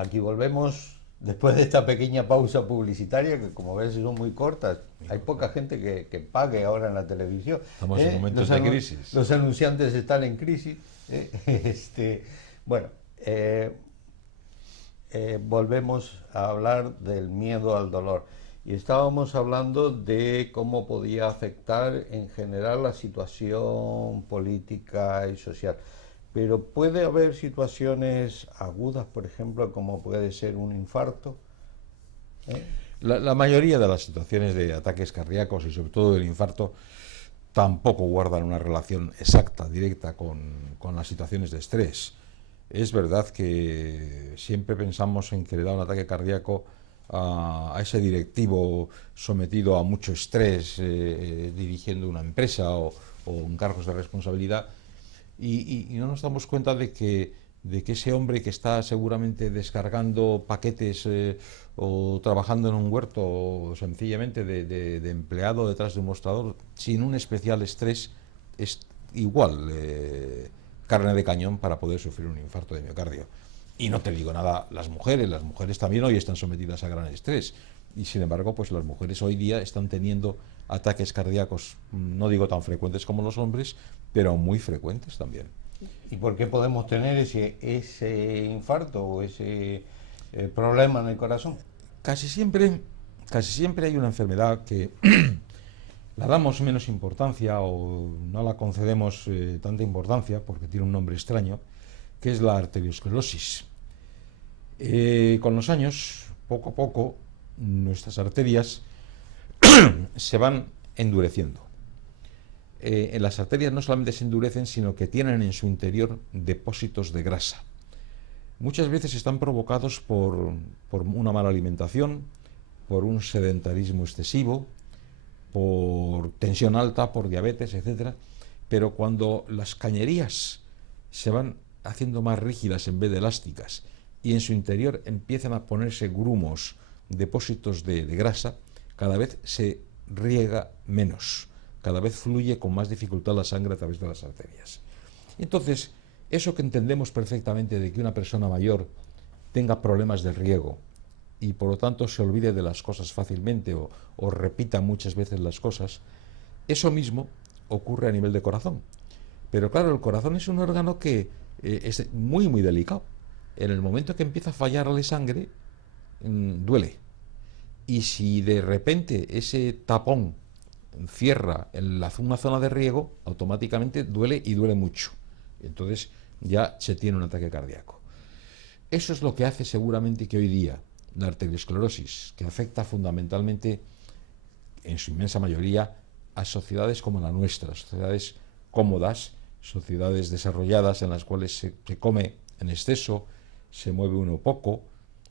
aquí volvemos después de esta pequeña pausa publicitaria que como ves son muy cortas. Hay poca gente que pague ahora en la televisión. Estamos en momentos de crisis. Los anunciantes están en crisis. Bueno, volvemos a hablar del miedo al dolor. Y estábamos hablando de cómo podía afectar en general la situación política y social. Pero puede haber situaciones agudas, por ejemplo, como puede ser un infarto. La mayoría de las situaciones de ataques cardíacos y sobre todo el infarto tampoco guardan una relación exacta, directa con las situaciones de estrés. Es verdad que siempre pensamos en que le da un ataque cardíaco a ese directivo sometido a mucho estrés dirigiendo una empresa o en cargos de responsabilidad y no nos damos cuenta de que ese hombre que está seguramente descargando paquetes o trabajando en un huerto o sencillamente de empleado detrás de un mostrador sin un especial estrés es igual carne de cañón para poder sufrir un infarto de miocardio. Y no te digo nada, las mujeres también hoy están sometidas a gran estrés y sin embargo pues las mujeres hoy día están teniendo ataques cardíacos, no digo tan frecuentes como los hombres, pero muy frecuentes también. ¿Y por qué podemos tener ese infarto o ese problema en el corazón? Casi siempre hay una enfermedad que la damos menos importancia o no la concedemos tanta importancia porque tiene un nombre extraño, que es la arteriosclerosis. Con los años, poco a poco, nuestras arterias se van endureciendo. En las arterias no solamente se endurecen, sino que tienen en su interior depósitos de grasa. Muchas veces están provocados por una mala alimentación, por un sedentarismo excesivo, por tensión alta, por diabetes, etc. Pero cuando las cañerías se van haciendo más rígidas en vez de elásticas y en su interior empiezan a ponerse grumos, depósitos de grasa, cada vez se riega menos, cada vez fluye con más dificultad la sangre a través de las arterias. Entonces, eso que entendemos perfectamente de que una persona mayor tenga problemas de riego y por lo tanto se olvide de las cosas fácilmente o repita muchas veces las cosas, eso mismo ocurre a nivel de corazón. Pero claro, el corazón es un órgano que es muy muy delicado. En el momento que empieza a fallarle sangre, duele. Y si de repente ese tapón cierra en una zona de riego, automáticamente duele y duele mucho. Entonces ya se tiene un ataque cardíaco. Eso es lo que hace seguramente que hoy día la arteriosclerosis, que afecta fundamentalmente, en su inmensa mayoría, a sociedades como la nuestra, sociedades cómodas, sociedades desarrolladas en las cuales se come en exceso, se mueve uno poco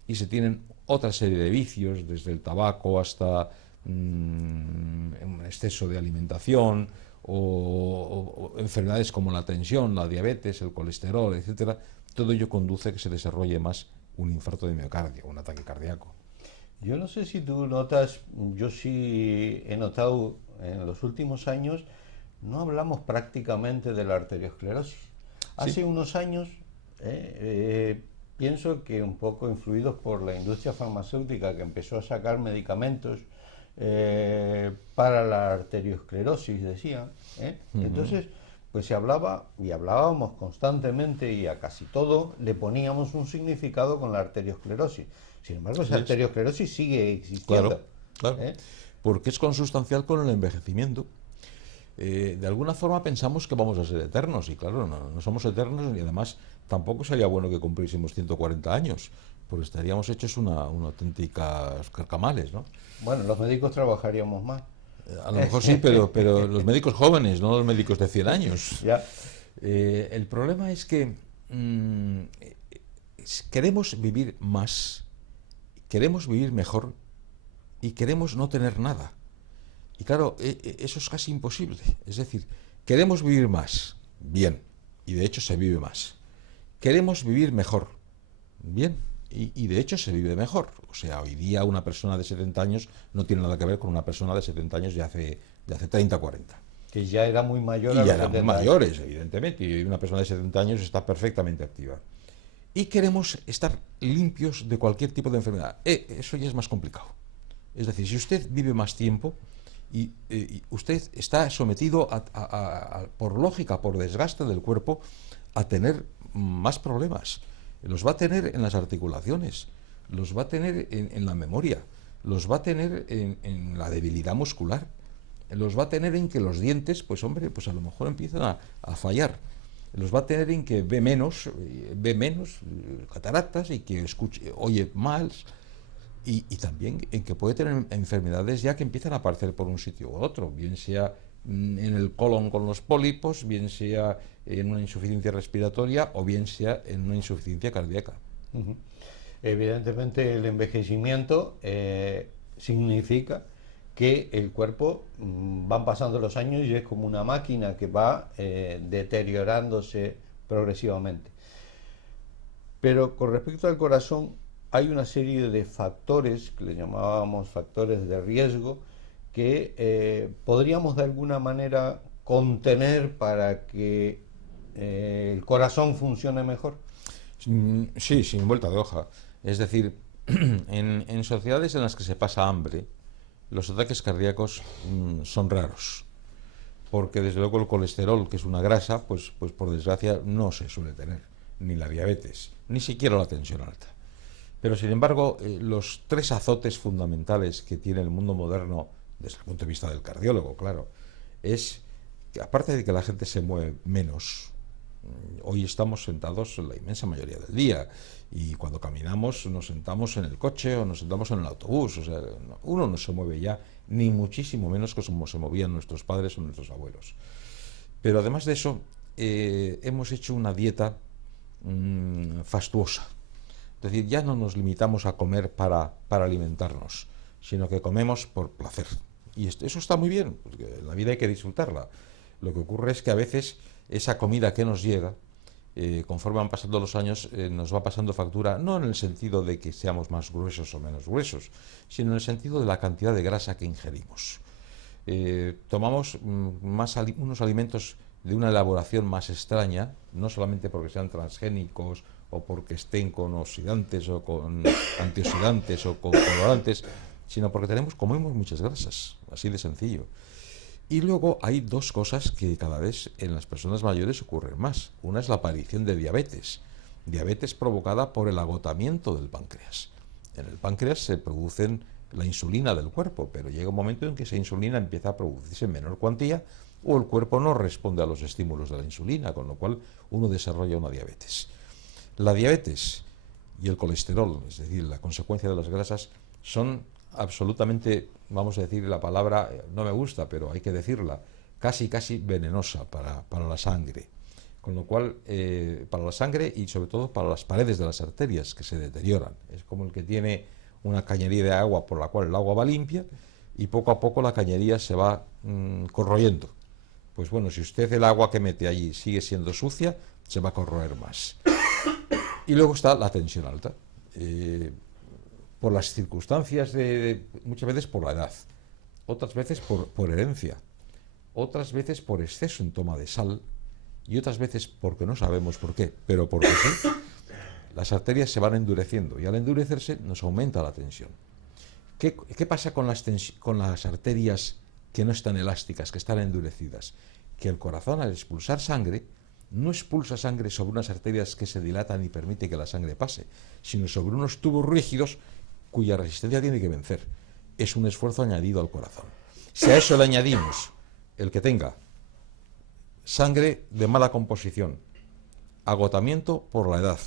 y se tienen otra serie de vicios, desde el tabaco hasta un exceso de alimentación o enfermedades como la tensión, la diabetes, el colesterol, etcétera. Todo ello conduce a que se desarrolle más un infarto de miocardio, un ataque cardíaco. Yo no sé si tú notas, yo sí he notado en los últimos años, no hablamos prácticamente de la arteriosclerosis. Hace Sí. unos años, pienso que un poco influidos por la industria farmacéutica que empezó a sacar medicamentos para la arteriosclerosis, decían. Entonces, pues se hablaba y hablábamos constantemente y a casi todo le poníamos un significado con la arteriosclerosis. Sin embargo, esa arteriosclerosis sigue existiendo. Claro, porque es consustancial con el envejecimiento. De alguna forma pensamos que vamos a ser eternos y claro, no somos eternos y además tampoco sería bueno que cumpliésemos 140 años, porque estaríamos hechos una auténticas carcamales, ¿no? Bueno, los médicos trabajaríamos más. A lo mejor sí, pero los médicos jóvenes, no los médicos de 100 años. Ya. El problema es que queremos vivir más, queremos vivir mejor y queremos no tener nada. Y claro, eso es casi imposible. Es decir, queremos vivir más, bien, y de hecho se vive más. Queremos vivir mejor, bien, y de hecho se vive mejor. O sea, hoy día una persona de 70 años no tiene nada que ver con una persona de 70 años de hace 30, 40. Que ya era muy mayor. Y ya eran muy mayores, evidentemente, y una persona de 70 años está perfectamente activa. y queremos estar limpios de cualquier tipo de enfermedad. Eso ya es más complicado. Es decir, si usted vive más tiempo y usted está sometido por lógica, por desgaste del cuerpo, a tener más problemas. Los va a tener en las articulaciones, los va a tener en la memoria, los va a tener en la debilidad muscular, los va a tener en que los dientes, pues hombre, pues a lo mejor empiezan a fallar. Los va a tener en que ve menos cataratas, y que oye mal, y también en que puede tener enfermedades ya que empiezan a aparecer por un sitio u otro, bien sea en el colon con los pólipos, bien sea en una insuficiencia respiratoria o bien sea en una insuficiencia cardíaca. Uh-huh. Evidentemente el envejecimiento significa que el cuerpo van pasando los años y es como una máquina que va deteriorándose progresivamente. Pero con respecto al corazón, hay una serie de factores que le llamábamos factores de riesgo que podríamos de alguna manera contener para que el corazón funcione mejor. Sí, sin vuelta de hoja. Es decir, en sociedades en las que se pasa hambre, los ataques cardíacos son raros, porque desde luego el colesterol, que es una grasa, pues por desgracia no se suele tener, ni la diabetes, ni siquiera la tensión alta. Pero sin embargo, los tres azotes fundamentales que tiene el mundo moderno, desde el punto de vista del cardiólogo, claro, es que aparte de que la gente se mueve menos, hoy estamos sentados la inmensa mayoría del día, y cuando caminamos nos sentamos en el coche o nos sentamos en el autobús, o sea, uno no se mueve ya, ni muchísimo menos que como se movían nuestros padres o nuestros abuelos. Pero además de eso, hemos hecho una dieta fastuosa. Es decir, ya no nos limitamos a comer para alimentarnos, sino que comemos por placer. Y eso está muy bien, porque en la vida hay que disfrutarla. Lo que ocurre es que a veces esa comida que nos llega, conforme van pasando los años, nos va pasando factura, no en el sentido de que seamos más gruesos o menos gruesos, sino en el sentido de la cantidad de grasa que ingerimos. Tomamos unos alimentos de una elaboración más extraña, no solamente porque sean transgénicos o porque estén con oxidantes o con antioxidantes o con colorantes, sino porque comemos muchas grasas, así de sencillo. Y luego hay dos cosas que cada vez en las personas mayores ocurren más. Una es la aparición de diabetes provocada por el agotamiento del páncreas. En el páncreas se producen la insulina del cuerpo, pero llega un momento en que esa insulina empieza a producirse en menor cuantía o el cuerpo no responde a los estímulos de la insulina, con lo cual uno desarrolla una diabetes. La diabetes y el colesterol, es decir, la consecuencia de las grasas, son absolutamente, vamos a decir la palabra, no me gusta, pero hay que decirla, casi venenosa para la sangre. Con lo cual, para la sangre y sobre todo para las paredes de las arterias que se deterioran. Es como el que tiene una cañería de agua por la cual el agua va limpia y poco a poco la cañería se va corroyendo. Pues bueno, si usted el agua que mete allí sigue siendo sucia, se va a corroer más. Y luego está la tensión alta. Por las circunstancias, muchas veces por la edad, otras veces por herencia, otras veces por exceso en toma de sal y otras veces porque no sabemos por qué, pero porque sí, las arterias se van endureciendo y al endurecerse nos aumenta la tensión. ¿Qué pasa con las arterias que no están elásticas, que están endurecidas? Que el corazón, al expulsar sangre, no expulsa sangre sobre unas arterias que se dilatan y permite que la sangre pase, sino sobre unos tubos rígidos cuya resistencia tiene que vencer. Es un esfuerzo añadido al corazón. Si a eso le añadimos el que tenga sangre de mala composición, agotamiento por la edad,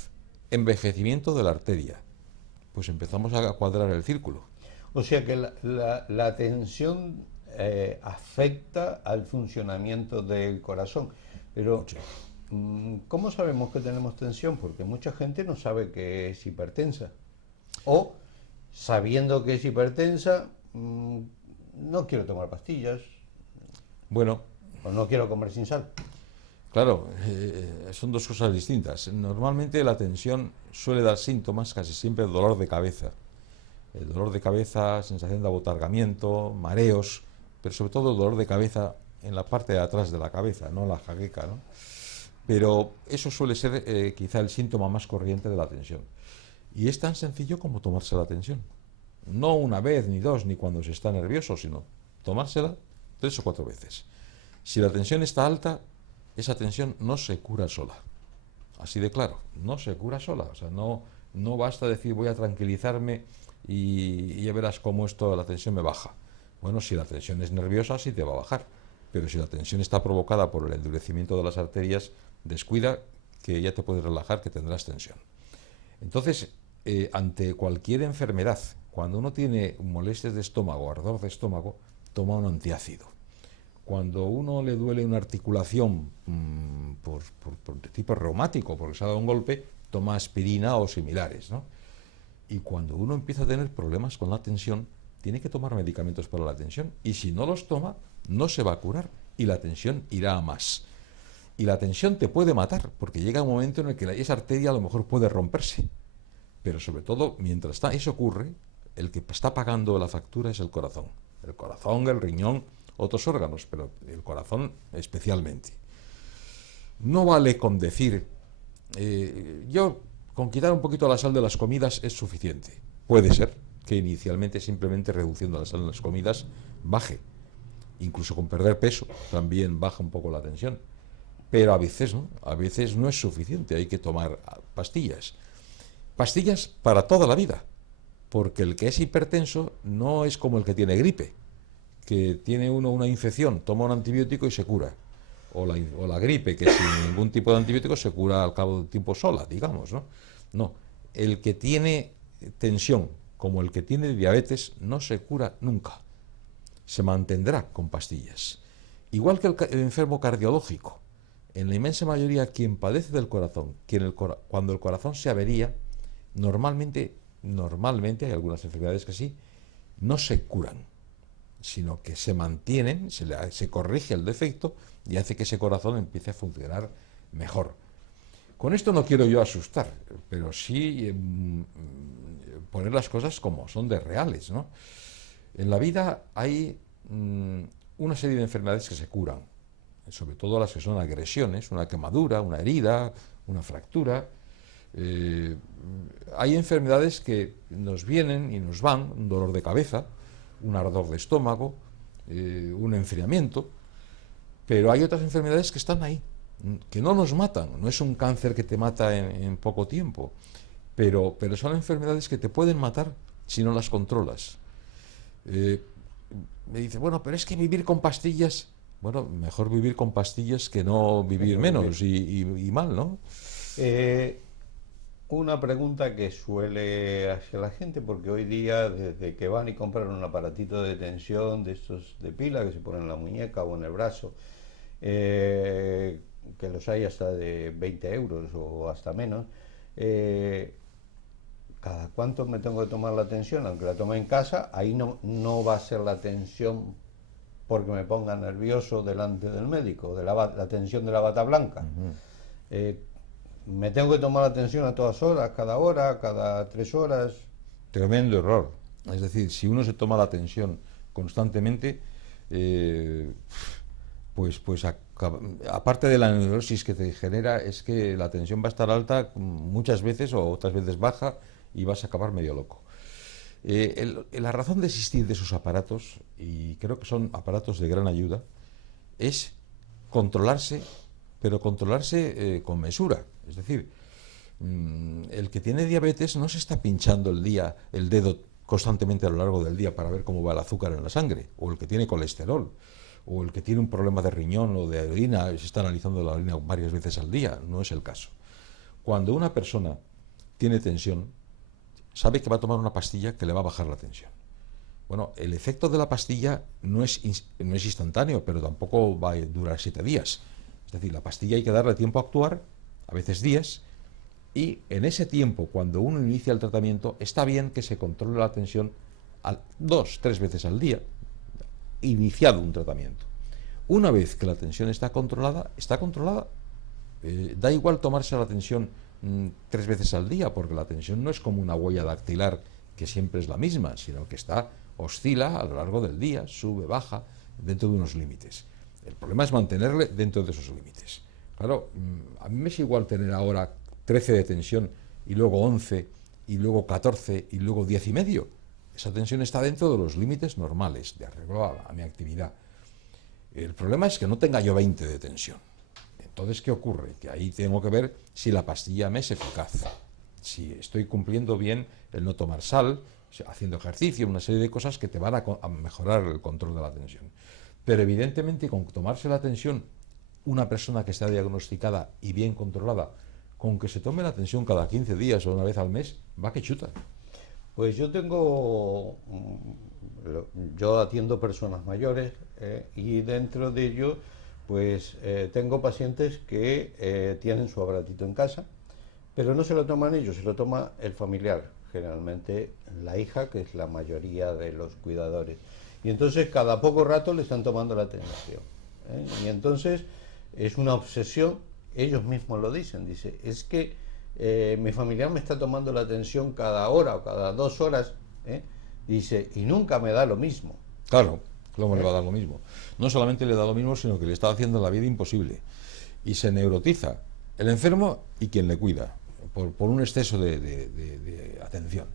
envejecimiento de la arteria, pues empezamos a cuadrar el círculo. O sea que la tensión afecta al funcionamiento del corazón. Pero, ¿cómo sabemos que tenemos tensión? Porque mucha gente no sabe que es hipertensa. O, sabiendo que es hipertensa, no quiero tomar pastillas. Bueno. O no quiero comer sin sal. Claro, son dos cosas distintas. Normalmente la tensión suele dar síntomas, casi siempre dolor de cabeza. El dolor de cabeza, sensación de abotargamiento, mareos, pero sobre todo dolor de cabeza en la parte de atrás de la cabeza, no la jaqueca, ¿no? Pero eso suele ser quizá el síntoma más corriente de la tensión. Y es tan sencillo como tomarse la tensión. No una vez, ni dos, ni cuando se está nervioso, sino tomársela 3 o 4 veces. Si la tensión está alta, esa tensión no se cura sola. Así de claro, no se cura sola. O sea, no basta decir voy a tranquilizarme y ya verás cómo la tensión me baja. Bueno, si la tensión es nerviosa, sí te va a bajar. Pero si la tensión está provocada por el endurecimiento de las arterias, descuida que ya te puedes relajar, que tendrás tensión. Entonces, ante cualquier enfermedad, cuando uno tiene molestias de estómago, ardor de estómago, toma un antiácido. Cuando uno le duele una articulación por tipo reumático, porque se ha dado un golpe, toma aspirina o similares, ¿no? Y cuando uno empieza a tener problemas con la tensión, tiene que tomar medicamentos para la tensión. Y si no los toma, no se va a curar y la tensión irá a más. Y la tensión te puede matar, porque llega un momento en el que esa arteria a lo mejor puede romperse. Pero sobre todo, mientras eso ocurre, el que está pagando la factura es el corazón. El corazón, el riñón, otros órganos, pero el corazón especialmente. No vale con decir, yo con quitar un poquito la sal de las comidas es suficiente. Puede ser que inicialmente simplemente reduciendo la sal en las comidas baje. Incluso con perder peso también baja un poco la tensión. Pero a veces no es suficiente, hay que tomar pastillas. Pastillas para toda la vida, porque el que es hipertenso no es como el que tiene gripe, que tiene uno una infección, toma un antibiótico y se cura. O la gripe, que sin ningún tipo de antibiótico se cura al cabo de un tiempo sola, digamos, ¿no? No, el que tiene tensión, como el que tiene diabetes, no se cura nunca. Se mantendrá con pastillas. Igual que el enfermo cardiológico. En la inmensa mayoría, quien padece del corazón, cuando el corazón se avería, normalmente hay algunas enfermedades que sí, no se curan, sino que se mantienen, se corrige el defecto y hace que ese corazón empiece a funcionar mejor. Con esto no quiero yo asustar, pero sí poner las cosas como son de reales, ¿no? En la vida hay una serie de enfermedades que se curan, sobre todo las que son agresiones, una quemadura, una herida, una fractura. Hay enfermedades que nos vienen y nos van, un dolor de cabeza, un ardor de estómago, un enfriamiento, pero hay otras enfermedades que están ahí, que no nos matan, no es un cáncer que te mata en poco tiempo, pero son enfermedades que te pueden matar si no las controlas. Me dice, bueno, pero es que vivir con pastillas, bueno, mejor vivir con pastillas que no vivir menos y mal, ¿no? Una pregunta que suele hacer la gente, porque hoy día, desde que van y compran un aparatito de tensión de estos de pila que se ponen en la muñeca o en el brazo, que los hay hasta de 20 euros o hasta menos, ¿cada cuánto me tengo que tomar la tensión? Aunque la tome en casa, ahí no va a ser la tensión porque me ponga nervioso delante del médico, de la tensión de la bata blanca. ¿Me tengo que tomar la tensión a todas horas, cada hora, cada 3 horas? Tremendo error. Es decir, si uno se toma la tensión constantemente, pues aparte de la neurosis que te genera, es que la tensión va a estar alta muchas veces o otras veces baja y vas a acabar medio loco. La razón de existir de esos aparatos, y creo que son aparatos de gran ayuda, es controlarse, pero controlarse con mesura. Es decir, el que tiene diabetes no se está pinchando el dedo constantemente a lo largo del día para ver cómo va el azúcar en la sangre, o el que tiene colesterol, o el que tiene un problema de riñón o de orina, se está analizando la orina varias veces al día. No es el caso. Cuando una persona tiene tensión, sabe que va a tomar una pastilla que le va a bajar la tensión. Bueno, el efecto de la pastilla no es instantáneo, pero tampoco va a durar 7 días. Es decir, la pastilla hay que darle tiempo a actuar, a veces días, y en ese tiempo, cuando uno inicia el tratamiento, está bien que se controle la tensión 2 o 3 veces al día, iniciado un tratamiento. Una vez que la tensión está controlada, da igual tomarse la tensión 3 veces al día, porque la tensión no es como una huella dactilar que siempre es la misma, sino que oscila a lo largo del día, sube, baja, dentro de unos límites. El problema es mantenerle dentro de esos límites. Claro, a mí me es igual tener ahora 13 de tensión y luego 11 y luego 14 y luego 10 y medio. Esa tensión está dentro de los límites normales de arreglo a mi actividad. El problema es que no tenga yo 20 de tensión. Entonces, ¿qué ocurre? Que ahí tengo que ver si la pastilla me es eficaz, si estoy cumpliendo bien el no tomar sal, haciendo ejercicio, una serie de cosas que te van a mejorar el control de la tensión. Pero evidentemente con tomarse la tensión, una persona que está diagnosticada y bien controlada, con que se tome la tensión cada 15 días o una vez al mes, va que chuta. Pues yo tengo, yo atiendo personas mayores y dentro de ello, pues tengo pacientes que tienen su aparatito en casa, pero no se lo toman ellos, se lo toma el familiar, generalmente la hija, que es la mayoría de los cuidadores. Y entonces cada poco rato le están tomando la tensión. Y entonces es una obsesión, ellos mismos lo dicen, dice, es que mi familiar me está tomando la atención cada hora o cada 2 horas, dice, y nunca me da lo mismo. Claro, ¿cómo le va a dar lo mismo? No solamente le da lo mismo, sino que le está haciendo la vida imposible. Y se neurotiza el enfermo y quien le cuida, por un exceso de atención.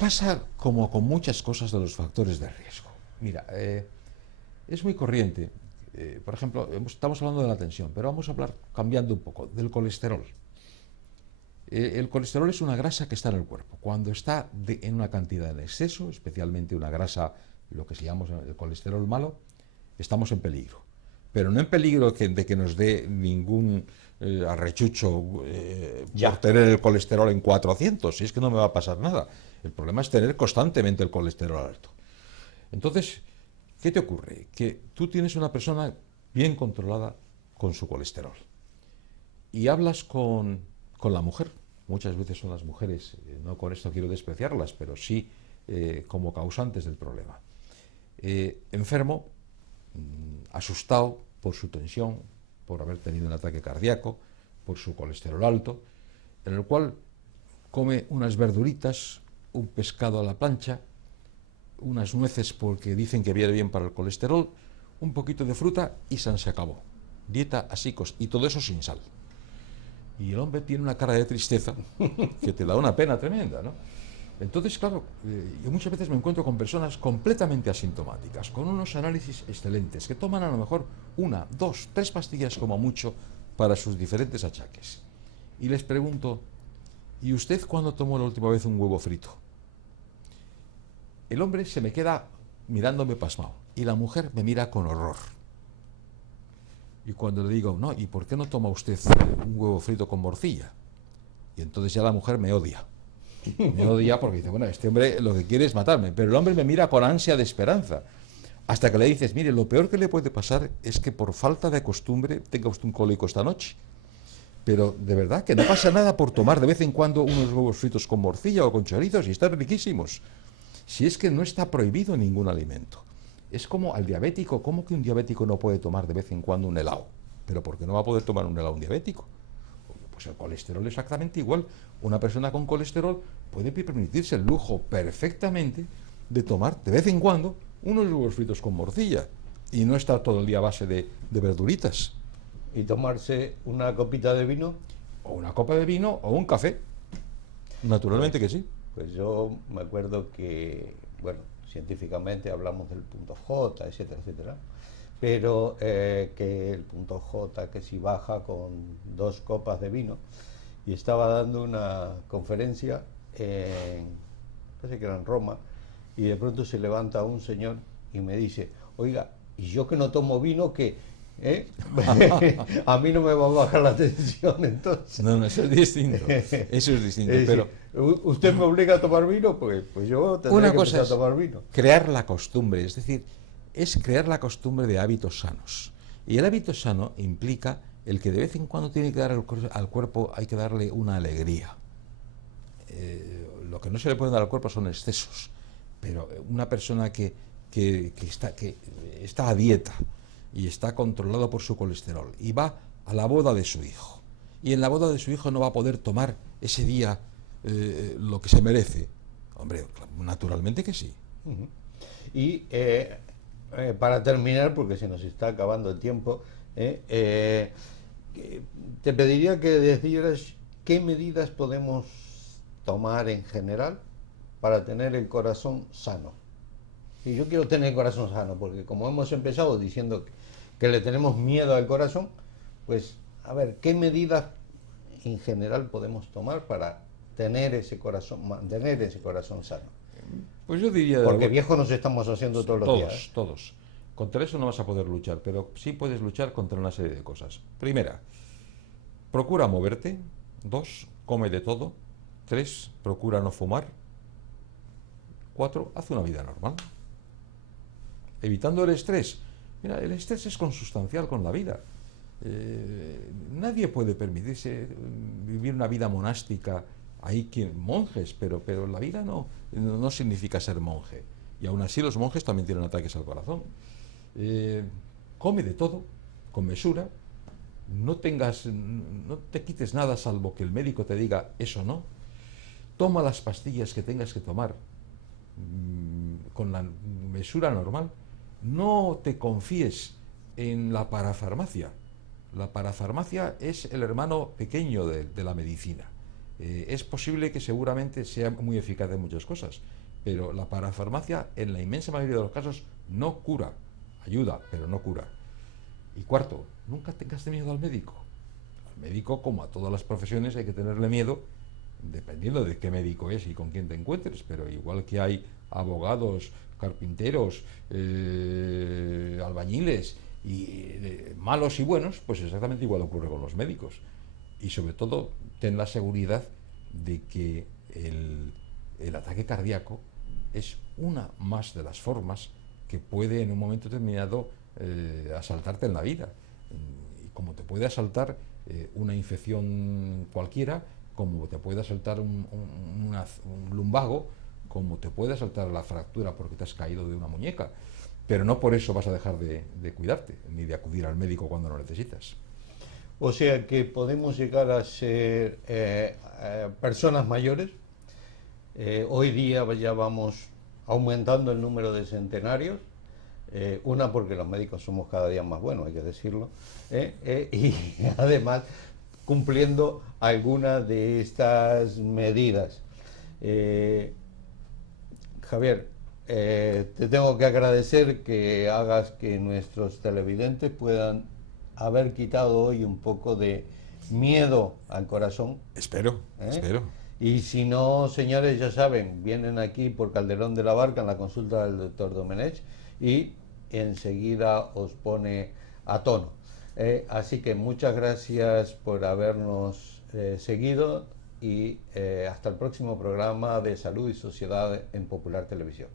Pasa como con muchas cosas de los factores de riesgo. Mira, es muy corriente. Por ejemplo, estamos hablando de la tensión, pero vamos a hablar, cambiando un poco, del colesterol. El colesterol es una grasa que está en el cuerpo. Cuando está en una cantidad en exceso, especialmente una grasa, lo que se llama el colesterol malo, estamos en peligro. Pero no en peligro de que nos dé ningún arrechucho por tener el colesterol en 400, si es que no me va a pasar nada. El problema es tener constantemente el colesterol alto. Entonces, ¿qué te ocurre? Que tú tienes una persona bien controlada con su colesterol y hablas con la mujer. Muchas veces son las mujeres, no con esto quiero despreciarlas, pero sí como causantes del problema. Enfermo, asustado por su tensión, por haber tenido un ataque cardíaco, por su colesterol alto, en el cual come unas verduritas, un pescado a la plancha, unas nueces porque dicen que viene bien para el colesterol, un poquito de fruta y se acabó. Dieta así, y todo eso sin sal. Y el hombre tiene una cara de tristeza que te da una pena tremenda, ¿no? Entonces, claro, yo muchas veces me encuentro con personas completamente asintomáticas, con unos análisis excelentes, que toman a lo mejor 1, 2, 3 pastillas como mucho para sus diferentes achaques. Y les pregunto, ¿y usted cuándo tomó la última vez un huevo frito? El hombre se me queda mirándome pasmado y la mujer me mira con horror. Y cuando le digo, no, ¿y por qué no toma usted un huevo frito con morcilla? Y entonces ya la mujer me odia. Me odia porque dice, bueno, este hombre lo que quiere es matarme. Pero el hombre me mira con ansia de esperanza. Hasta que le dices, mire, lo peor que le puede pasar es que por falta de costumbre tenga usted un cólico esta noche. Pero de verdad que no pasa nada por tomar de vez en cuando unos huevos fritos con morcilla o con chorizos y están riquísimos. Si es que no está prohibido ningún alimento. Es como al diabético, ¿cómo que un diabético no puede tomar de vez en cuando un helado? ¿Pero por qué no va a poder tomar un helado un diabético? Pues el colesterol es exactamente igual. Una persona con colesterol puede permitirse el lujo perfectamente de tomar de vez en cuando unos huevos fritos con morcilla y no estar todo el día a base de verduritas. ¿Y tomarse una copita de vino? O una copa de vino o un café. Naturalmente que sí. Pues yo me acuerdo que, bueno, científicamente hablamos del punto J, etcétera, etcétera, pero que el punto J que si baja con 2 copas de vino, y estaba dando una conferencia parece que era en Roma, y de pronto se levanta un señor y me dice, oiga, y yo que no tomo vino, ¿qué? A mí no me va a bajar la tensión, entonces. No, eso es distinto. Eso es distinto. Pero usted me obliga a tomar vino, pues yo tendré que empezar a tomar vino. Crear la costumbre, es decir, es crear la costumbre de hábitos sanos. Y el hábito sano implica el que de vez en cuando tiene que dar al cuerpo, hay que darle una alegría. Lo que no se le puede dar al cuerpo son excesos. Pero una persona que está a dieta y está controlado por su colesterol y va a la boda de su hijo, y en la boda de su hijo no va a poder tomar ese día lo que se merece, hombre, naturalmente que sí. Y para terminar, porque se nos está acabando el tiempo, te pediría que decidieras qué medidas podemos tomar en general para tener el corazón sano. Y yo quiero tener el corazón sano, porque como hemos empezado diciendo que le tenemos miedo al corazón, pues a ver, ¿qué medidas en general podemos tomar para tener ese corazón, mantener ese corazón sano? Pues yo diría... Porque viejos nos estamos haciendo todos los días. Todos. Contra eso no vas a poder luchar, pero sí puedes luchar contra una serie de cosas. Primera, procura moverte. 2, come de todo. 3, procura no fumar. 4, haz una vida normal. Evitando el estrés. Mira, el estrés es consustancial con la vida. Nadie puede permitirse vivir una vida monástica. Hay monjes, pero la vida no significa ser monje. Y aún así los monjes también tienen ataques al corazón. Come de todo, con mesura. No te quites nada salvo que el médico te diga eso no. Toma las pastillas que tengas que tomar con la mesura normal. No te confíes en la parafarmacia. La parafarmacia es el hermano pequeño de la medicina. Es posible que seguramente sea muy eficaz en muchas cosas, pero la parafarmacia en la inmensa mayoría de los casos no cura. Ayuda, pero no cura. Y cuarto, nunca tengas miedo al médico. Al médico, como a todas las profesiones, hay que tenerle miedo, dependiendo de qué médico es y con quién te encuentres, pero igual que hay abogados, carpinteros, albañiles, malos y buenos, pues exactamente igual ocurre con los médicos. Y sobre todo, ten la seguridad de que el ataque cardíaco es una más de las formas que puede en un momento determinado asaltarte en la vida. Y como te puede asaltar una infección cualquiera, como te puede asaltar un lumbago, como te puede asaltar la fractura porque te has caído de una muñeca. Pero no por eso vas a dejar de cuidarte, ni de acudir al médico cuando lo necesitas. O sea que podemos llegar a ser personas mayores. Hoy día ya vamos aumentando el número de centenarios. Una, porque los médicos somos cada día más buenos, hay que decirlo. Y además cumpliendo algunas de estas medidas. Javier, te tengo que agradecer que hagas que nuestros televidentes puedan haber quitado hoy un poco de miedo al corazón. Espero. Y si no, señores, ya saben, vienen aquí por Calderón de la Barca en la consulta del doctor Domenech y enseguida os pone a tono. Así que muchas gracias por habernos seguido y hasta el próximo programa de Salud y Sociedad en Popular Televisión.